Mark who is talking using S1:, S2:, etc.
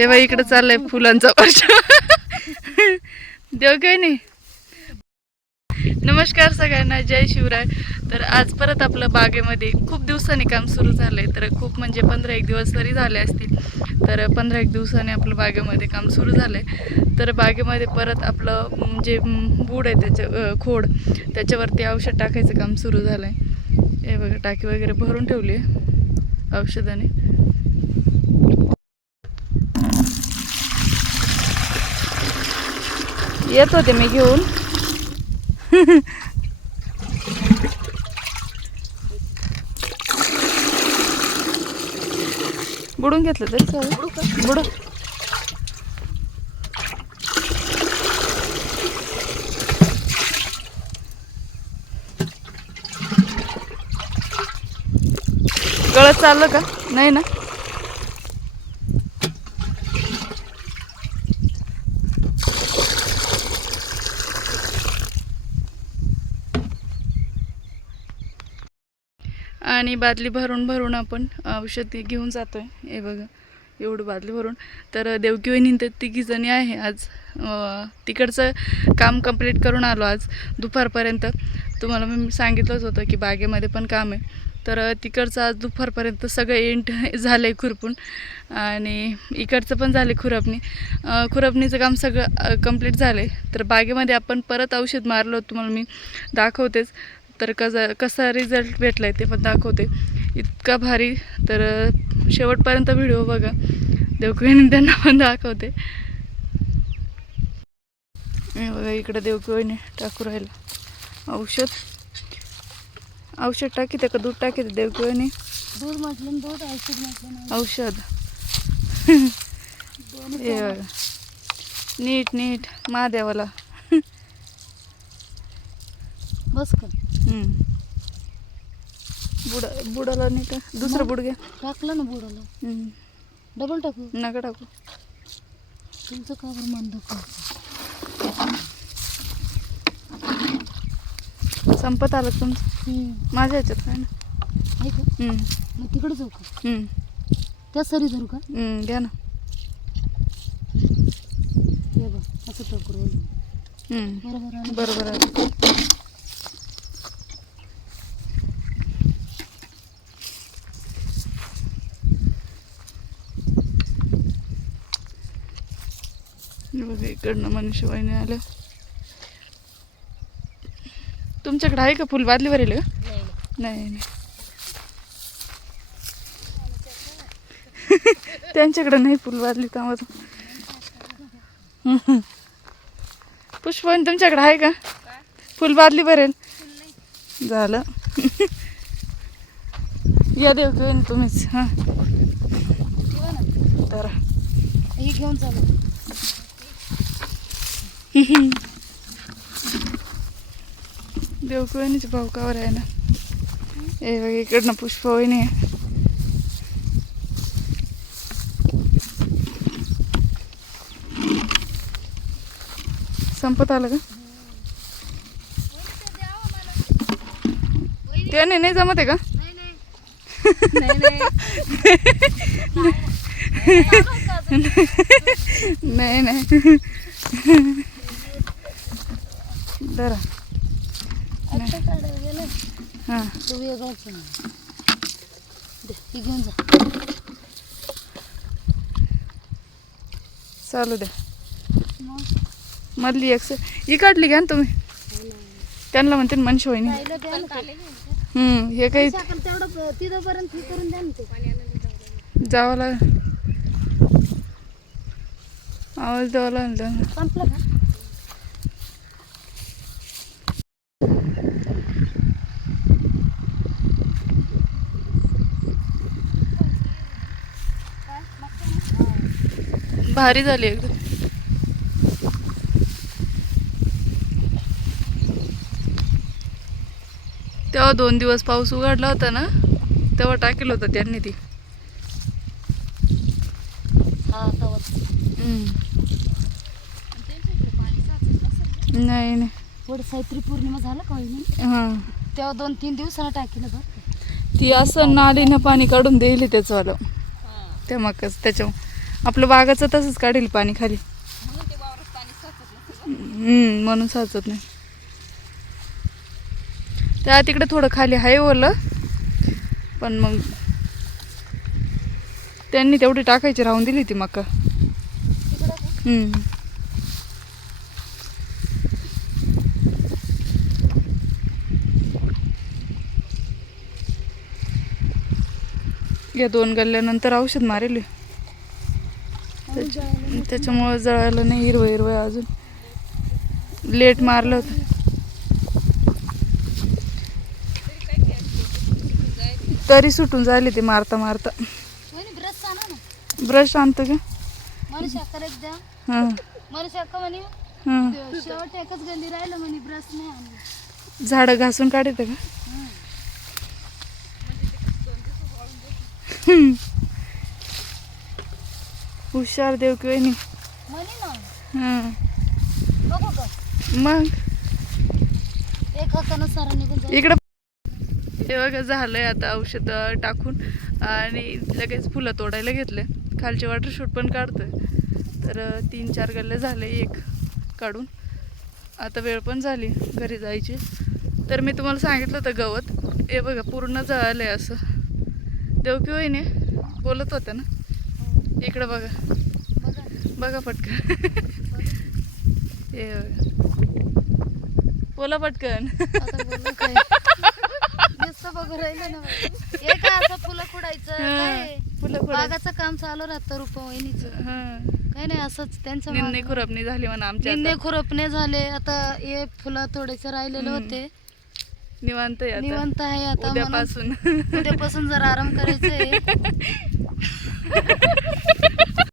S1: तेव्हा इकडे चाललंय फुलांचा वर्ष. देव काय नाही नमस्कार सगळ्यांना जय शिवराय. तर आज परत आपलं बागेमध्ये खूप दिवसांनी काम सुरू झालंय तर खूप म्हणजे पंधरा एक दिवस तरी झाले असतील तर पंधरा एक दिवसांनी आपलं बागेमध्ये काम सुरू झालंय. तर बागेमध्ये परत आपलं जे बूड आहे त्याच्या खोड त्याच्यावरती औषध टाकायचं काम सुरू झालंय. हे बघा टाकी वगैरे भरून ठेवली आहे औषधाने. येत होते मी घेऊन. बुडून घेतलं तर चालेल. बुड. गळत चाललं का? नाही ना? आणि बादली भरून भरून आपण औषध घेऊन जातो आहे हे बघा एवढं बादली भरून. तर देवकी वहिनी तिघीजणी तिघी जणी आहे आज. तिकडचं काम कंप्लीट करून आलो आज दुपारपर्यंत. तुम्हाला मी सांगितलंच होतं की बागेमध्ये पण काम आहे. तर तिकडचं आज दुपारपर्यंत सगळं एंट झालं आहे खुरपून. आणि इकडचं पण झालं आहे खुरपणी खुरपणीचं काम सगळं कंप्लीट झालं आहे तर बागेमध्ये आपण परत औषध मारलो तुम्हाला मी दाखवतेच. तर कसा कसा रिझल्ट भेटला आहे ते पण दाखवते. इतका भारी तर शेवटपर्यंत व्हिडिओ बघा. देवकिवणी त्यांना पण दाखवते. बघा इकडं देवकिवणी टाकू राहिलं. औषध. औषध टाकीते का दूध टाकीते देवकिवणी.
S2: दूध म्हटलं दूध औषध
S1: औषध. हे बघा. नीट नीट. महादेवाला
S2: बस कर.
S1: बुडा बुडाला नीट दुसरं बुड घ्या
S2: टाकलं ना बुडाला. डबल टाकू
S1: नका टाकू.
S2: तुमचं का बरं मन दुखायचं
S1: संपत आलं का तुमचं. माझ्या ह्याच्यात काय ना?
S2: का?
S1: हम्म.
S2: मग तिकडे जाऊ का. त्या सरी धरू का?
S1: घ्या ना.
S2: हे बघ असं टाकू. बरोबर
S1: बरोबर आहे. बघा इकडनं मनुष्यवाहिनी आलं. तुमच्याकडे आहे का फुल बादलीवर येईल का नाही नाही. त्यांच्याकडे नाही फुल बादली कामात पुष्पवाणी तुमच्याकडे आहे का? फुल बादली भरेल. झालं. या देव घेऊन तुम्हीच हां. तर.
S2: हे घेऊन चालू.
S1: देवकवणीचे भाऊ कावर आहे ना हे बघ इकडनं पुष्पवहिनी आहे. संपत आलं का? त्याने नाही जमत आहे का? नाही नाही. जरा
S2: आता काढायला गेलं
S1: हां.
S2: तो वेगळाच आहे. दे हे घेऊन जा.
S1: चालू द्या. मधली एक ही काढली घ्या ना तुम्ही. त्यांना म्हणते मनशी वहिनी.
S2: राहिलं द्या ना ते.
S1: हम्म हे काही
S2: हे
S1: जावं लागेल. आवाज द्यावा लागेल भारी झाली एकदम तेव्हा दोन दिवस पाऊस उघडला होता ना तेव्हा टाकेल होतं त्यांनी ती.
S2: हा
S1: नाही नाही.
S2: पुढे सावित्री पौर्णिमा झालं का
S1: हां.
S2: तेव्हा दोन तीन दिवसाला टाकेलं बघ
S1: ती असं नालीनं पाणी काढून देईल त्याचंवालं त्या मकच त्याच्या आपलं बागाचं तसंच काढेल पाणी खाली.
S2: म्हणून साचत
S1: नाही. त्या तिकडे थोडं खाली आहे ओलं. पण मग त्यांनी तेवढी टाकायची राहून दिली ती मका. या दोन गल्ल्यानंतर औषध मारेल.
S2: जायला
S1: त्याच्यामुळं जळायला नाही हिरवं हिरवं अजून. लेट मारलं होतं. तरी सुटून झाले ते मारता मारता.
S2: ब्रश आणा ना.
S1: ब्रश आणतो का? हां. हां. झाडं घासून काढते का?
S2: हं.
S1: हुशार देव किंवा हां. मग? इकडं हे बघा झालंय आता औषध टाकून आणि लगेच फुलं तोडायला घेतले खालचे वॉटर शूट पण काढतोय. तर तीन चार गल्ले झाले एक काढून. आता वेळ पण झाली घरी जायची. तर मी तुम्हाला सांगितलं होतं गवत. हे बघा पूर्ण झालंय असं. देवकी वहिनी बोलत होत्या ना? इकडं बघा.
S2: बघा
S1: बघा पटकन. हे बघा. बोला पटकन.
S2: बघू राहिलं ना असं फुलं खुडायचं? काय?
S1: फुलं खुडायचं.
S2: बागाचं काम चालू राहतं रुपा वहिनीचं काही नाही असंच त्यांचं.
S1: खुरपणी झाली म्हणा आमच्या
S2: निंदे
S1: आता.
S2: खुरपणे झाले. आता हे फुलं थोडेसे राहिलेले. होते.
S1: निवांत आहे आता.
S2: निवंत आहे आता म्हणून
S1: उद्यापासून
S2: उद्यापासून जरा आराम करायचा आहे.